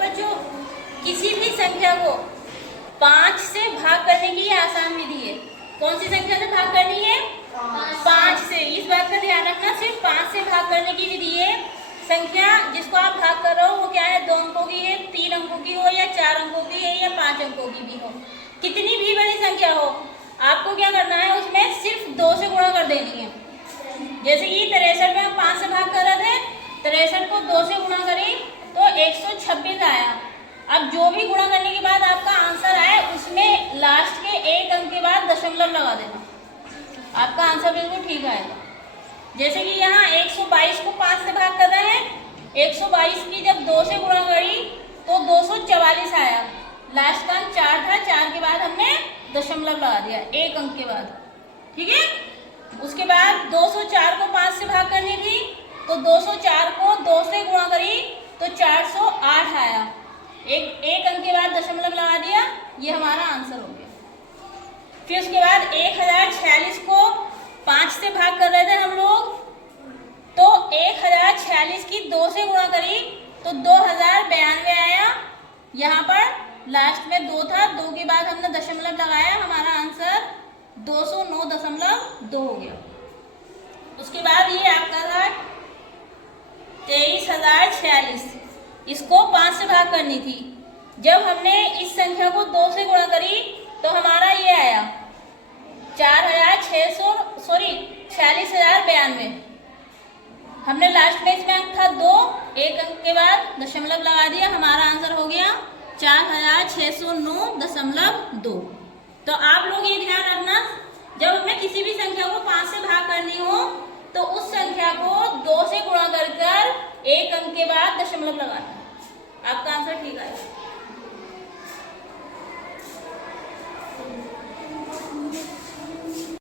बच्चों किसी भी संख्या को 5 से भाग करने की ये आसान विधि है। कौन सी संख्या से भाग करनी है? 5 से। इस बात का ध्यान रखना, सिर्फ 5 से भाग करने की विधि है। संख्या जिसको आप भाग कर रहे हो वो क्या है? 2 अंकों की है, 3 अंकों की हो या 4 अंकों की है या 5 अंकों की भी हो, कितनी भी बड़ी संख्या हो, आपको क्या करना है? उसमें सिर्फ 2 से गुणा कर देनी है। जैसे कि 63 में हम 5 से भाग कर रहे थे, 63 को 2 से गुणा करें तो 126 आया। अब जो भी गुणा करने के बाद आपका आंसर आए उसमें लास्ट के एक अंक के बाद दशमलव लगा देना, आपका आंसर बिल्कुल ठीक आएगा। जैसे कि यहाँ 122 को 5 से भाग कर रहे हैं, 122 की जब 2 से गुणा करी तो 244 आया। लास्ट का अंक 4 था, 4 के बाद हमने दशमलव लगा दिया एक अंक के बाद, ठीक है। उसके बाद 204 को 5 से भाग करनी थी तो 204 को 2 से गुणा करी तो 408 आया। एक अंक के बाद दशमलव लगा दिया, ये हमारा आंसर हो गया। फिर उसके बाद 1046 को 5 से भाग कर रहे थे हम लोग, तो 1046 की 2 से गुणा करी तो 2092 आया। यहाँ पर लास्ट में 2 था, 2 के बाद हमने दशमलव लगाया, हमारा आंसर 209.2 हो गया। उसके बाद ये आपका था 23,046, इसको 5 से भाग करनी थी। जब हमने इस संख्या को 2 से गुणा करी तो हमारा ये आया 46,092। हमने लास्ट में इसमें अंक था 2, एक अंक के बाद दशमलव लगा दिया, हमारा आंसर हो गया 4609.2। तो आप लोग ये ध्यान रखना, जब हमें किसी भी संख्या को 5 से भाग करनी हो तो उस संख्या को